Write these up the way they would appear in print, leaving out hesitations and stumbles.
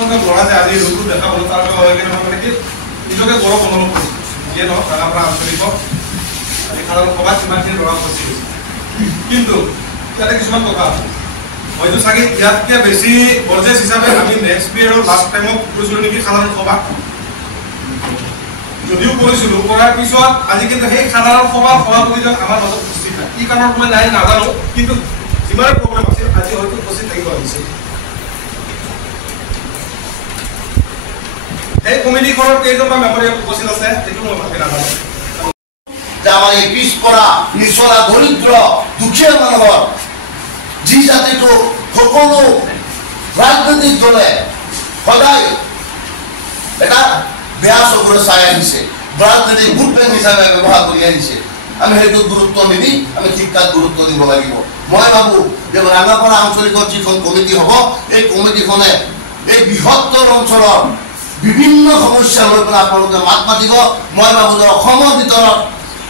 ল'ৰা যে আজি ৰূপটো দেখা পালোঁ তাৰ বাবে মানে কি নিজকে গৌৰৱ অনুভৱ কৰিছোঁ। যিয়ে নহওক ৰঙাপাৰা আঞ্চলিক আজি সাধাৰণ সভাত কিমানখিনি ল'ৰা উপস্থিত হৈছে, কিন্তু ইয়াতে কিছুমান কথা আছে হয়তো চাগে ইয়াতকৈ বেছি বৰ্জেছ হিচাপে আমি নেক্সট পিৰিয়ডৰ লাষ্ট টাইমত কৰিছিলোঁ নেকি সাধাৰণ সভা, যদিও কৰিছিলোঁ কৰাৰ পিছত আজি কিন্তু সেই সাধাৰণ সভাৰ সভাপতিজন আমাৰ মাজত উপস্থিত নাই। কি কাৰণত মই নাই নাজানো, কিন্তু যিমান প্ৰগ্ৰেম আছিল আজি হয়তো উপস্থিত থাকিব লাগিছিল। এই কমিটিখনৰ কেইজনমান মেম্বাৰ ইয়াত উপস্থিত আছে সেইটো মই ভালকৈ নাজানো। আমাৰ এই পিছপৰা নিচলা দৰিদ্ৰ দুখীয়া মানুহৰ যি জাতিটো সকলো ৰাজনৈতিক দলে সদায় এটা বেয়া চকুৰে চাই আহিছে, ৰাজনৈতিক ভোট বেংক হিচাপে ব্যৱহাৰ কৰি আহিছে। আমি সেইটো গুৰুত্ব নিদি আমি শিক্ষাত গুৰুত্ব দিব লাগিব। মই ভাবোঁ যে ৰঙাপাৰা আঞ্চলিকৰ যিখন কমিটি হ'ব, এই কমিটিখনে এই বৃহত্তৰ অঞ্চলৰ বিভিন্ন সমস্যা লৈ পেলাই আপোনালোকে মাত মাতিব। মই ভাবোঁ যে অসমৰ ভিতৰত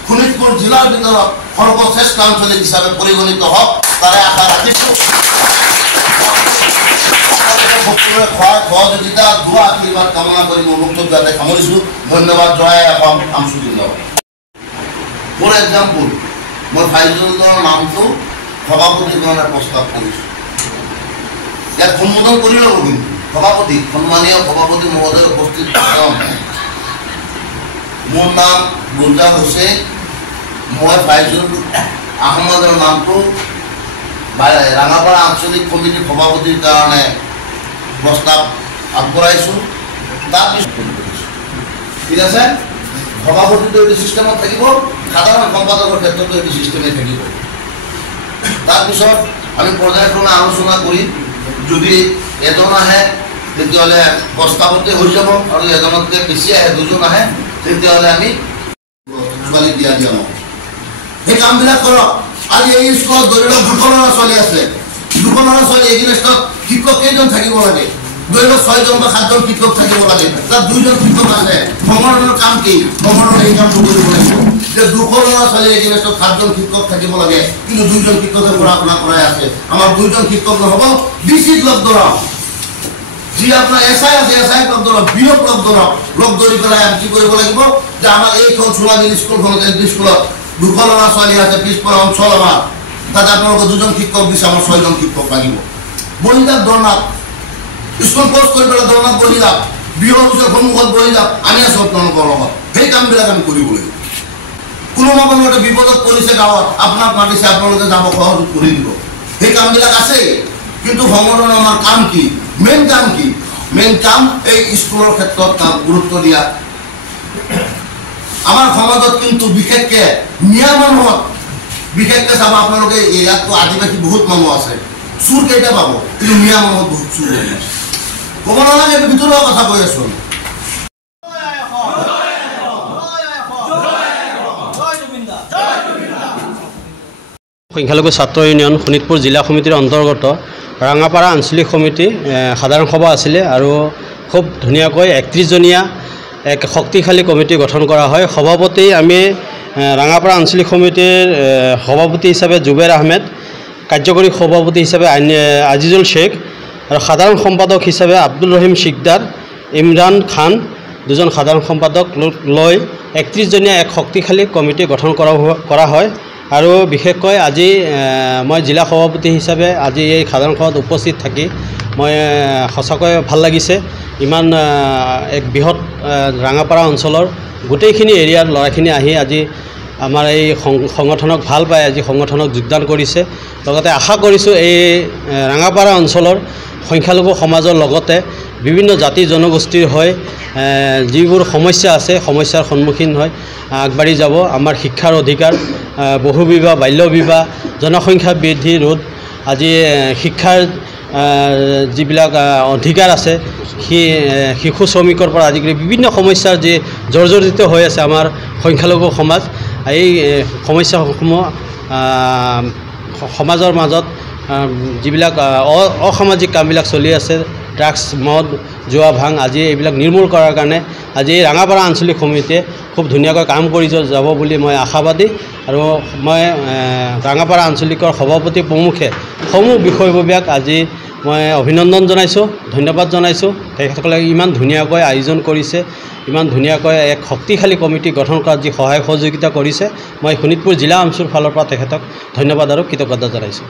শোণিতপুৰ জিলাৰ ভিতৰত সৰ্বশ্ৰেষ্ঠ আঞ্চলিক হিচাপে পৰিগণিত হওক তাৰে আশা ৰাখিছোঁ। সকলোৰে সহায় সহযোগিতা দুৱা আশীৰ্বাদ কামনা কৰি মোৰ বক্তব্য ইয়াতে সামৰিছোঁ। ধন্যবাদ। জয় অসম। আমচুদিন্দাবাদ। ফৰ এক্সাম্পল, মই ফাইজুলৰ নামটো সভাপতিৰ কাৰণে প্ৰস্তাৱ কৰিছোঁ। ইয়াত সম্বোধন কৰি ল'ব, কিন্তু সভাপতি সন্মানীয় সভাপতি মহোদয় উপস্থিত। মোৰ নাম গুলজাৰ হুছেইন। মই ফাইজুল আহমদৰ নামটো ৰঙাপাৰা আঞ্চলিক কমিটিৰ সভাপতিৰ কাৰণে প্ৰস্তাৱ আগবঢ়াইছোঁ। তাৰপিছত ঠিক আছে, সভাপতিটো এইটো ছিষ্টেমত থাকিব, সাধাৰণ সম্পাদকৰ ক্ষেত্ৰতো এইটো ছিষ্টেমে থাকিব। তাৰপিছত আমি পৰ্যায়ক্ৰমে আলোচনা কৰি যদি এজন আহে তেতিয়াহ'লে প্ৰস্তাৱতে হৈ যাব, আৰু এজনতকৈ বেছি আহে, দুজন আহে, তেতিয়াহ'লে আমি ছোৱালী দিয়া নহ'ব। সেই কামবিলাক কৰক। আজি এই স্কুলত ধৰি লওক 200 ল'ৰা ছোৱালী আছে, 200 ল'ৰা ছোৱালী এগেইনষ্টত শিক্ষক কেইজন থাকিব লাগে? ধৰি লওক 6জন বা 7জন শিক্ষক থাকিব লাগে, তাত 2জন শিক্ষক আছে। সংগঠনৰ কাম কি? সংগঠনে এই কামটো কৰিব লাগিব যে 200 ল'ৰা ছোৱালী এগেইনষ্টত 7জন শিক্ষক থাকিব লাগে, কিন্তু 2জন শিক্ষকে পঢ়া শুনা কৰাই আছে। আমাৰ 2জন শিক্ষক নহ'ব, ডিচিক লগ ধৰক, যি আপোনাৰ এছআই আছে এছআই লগ ধৰক, বিঅক লগ ধৰক, লগ ধৰি পেলাই আমি কি কৰিব লাগিব যে আমাৰ এইখন সোণাবিল স্কুলখনত এল পি স্কুলত 200 ল'ৰা ছোৱালী আছে, পিছপৰা অঞ্চল আমাৰ, তাতে আপোনালোকে 2জন শিক্ষক দিছে, আমাৰ 6জন শিক্ষক লাগিব। বহি যাওক ধৰ্ণাত, স্কুল পোষ্ট কৰি পেলাই ধৰ্ণাত বহি যাওক, বিহু অফিচৰ সন্মুখত বহি যাওক, আমি আছোঁ আপোনালোকৰ লগত। সেই কামবিলাক আমি কৰিব লাগিব। কোনোবা কোনোবা বিপদত পৰিছে গাঁৱত, আপোনাক মাতিছে, আপোনালোকে যাব সহযোগ কৰি দিব। সেই কামবিলাক আছেই, কিন্তু সংগঠনৰ আমাৰ কাম কি? মেইন কাম কি? মেইন কাম এই স্কুলৰ ক্ষেত্ৰত কাম গুৰুত্ব দিয়া। আমাৰ সমাজত কিন্তু বিশেষকৈ মিয়া মানুহত বিশেষকৈ চাব আপোনালোকে, ইয়াততো আদিবাসী বহুত মানুহ আছে, চুৰ কেইটা পাব, কিন্তু মিয়া মানুহত বহুত চুৰ হৈ আছে। ক'ব নালাগে, এইটো ভিতৰুৱা কথা কৈ আছোঁ। সংখ্যালঘু ছাত্ৰ ইউনিয়ন শোণিতপুৰ জিলা সমিতিৰ অন্তৰ্গত ৰঙাপাৰা আঞ্চলিক সমিতি সাধাৰণ সভা আছিলে, আৰু খুব ধুনীয়াকৈ 31জনীয়া এক শক্তিশালী কমিটি গঠন কৰা হয়। সভাপতি আমি ৰঙাপাৰা আঞ্চলিক সমিতিৰ সভাপতি হিচাপে জুবেৰ আহমেদ, কাৰ্যকৰী সভাপতি হিচাপে আজিজুল শেখ, আৰু সাধাৰণ সম্পাদক হিচাপে আব্দুল ৰহিম শিকদাৰ, ইমৰান খান, 2জন সাধাৰণ সম্পাদক লৈ 31জনীয়া এক শক্তিশালী কমিটি গঠন কৰা হয়। আৰু বিশেষকৈ আজি মই জিলা সভাপতি হিচাপে আজি এই সাধাৰণ সভাত উপস্থিত থাকি মই সঁচাকৈ ভাল লাগিছে। ইমান এক বৃহৎ ৰঙাপাৰা অঞ্চলৰ গোটেইখিনি এৰিয়াৰ ল'ৰাখিনি আহি আজি আমাৰ এই সংগঠনক ভাল পাই আজি সংগঠনক যোগদান কৰিছে। লগতে আশা কৰিছোঁ এই ৰঙাপাৰা অঞ্চলৰ সংখ্যালঘু সমাজৰ লগতে বিভিন্ন জাতি জনগোষ্ঠীৰ হৈ যিবোৰ সমস্যা আছে, সমস্যাৰ সন্মুখীন হৈ আগবাঢ়ি যাব। আমাৰ শিক্ষাৰ অধিকাৰ, বহুবিবাহ, বাল্য বিবাহ, জনসংখ্যা বৃদ্ধি ৰোধ, আজি শিক্ষাৰ যিবিলাক অধিকাৰ আছে, শিশু শ্ৰমিকৰ পৰা আদি কৰি বিভিন্ন সমস্যাৰ যি জৰ্জৰিত হৈ আছে আমাৰ সংখ্যালঘু সমাজ, এই সমস্যাসমূহ সমাজৰ মাজত যিবিলাক অসামাজিক কামবিলাক চলি আছে ড্ৰাগছ মদ জুৱা ভাং আজি এইবিলাক নিৰ্মূল কৰাৰ কাৰণে আজি এই ৰাঙাপাৰা আঞ্চলিক সমিতিয়ে খুব ধুনীয়াকৈ কাম কৰি যাব বুলি মই আশাবাদী আৰু মই ৰাঙাপাৰা আঞ্চলিকৰ সভাপতি প্ৰমুখে সমূহ বিষয়ববীয়াক আজি মই অভিনন্দন জনাইছোঁ, ধন্যবাদ জনাইছোঁ। তেখেতসকলে ইমান ধুনীয়াকৈ আয়োজন কৰিছে, ইমান ধুনীয়াকৈ এক শক্তিশালী কমিটি গঠন কৰাত যি সহায় সহযোগিতা কৰিছে, মই শোণিতপুৰ জিলা অঞ্চলৰ ফালৰ পৰা তেখেতক ধন্যবাদ আৰু কৃতজ্ঞতা জনাইছোঁ।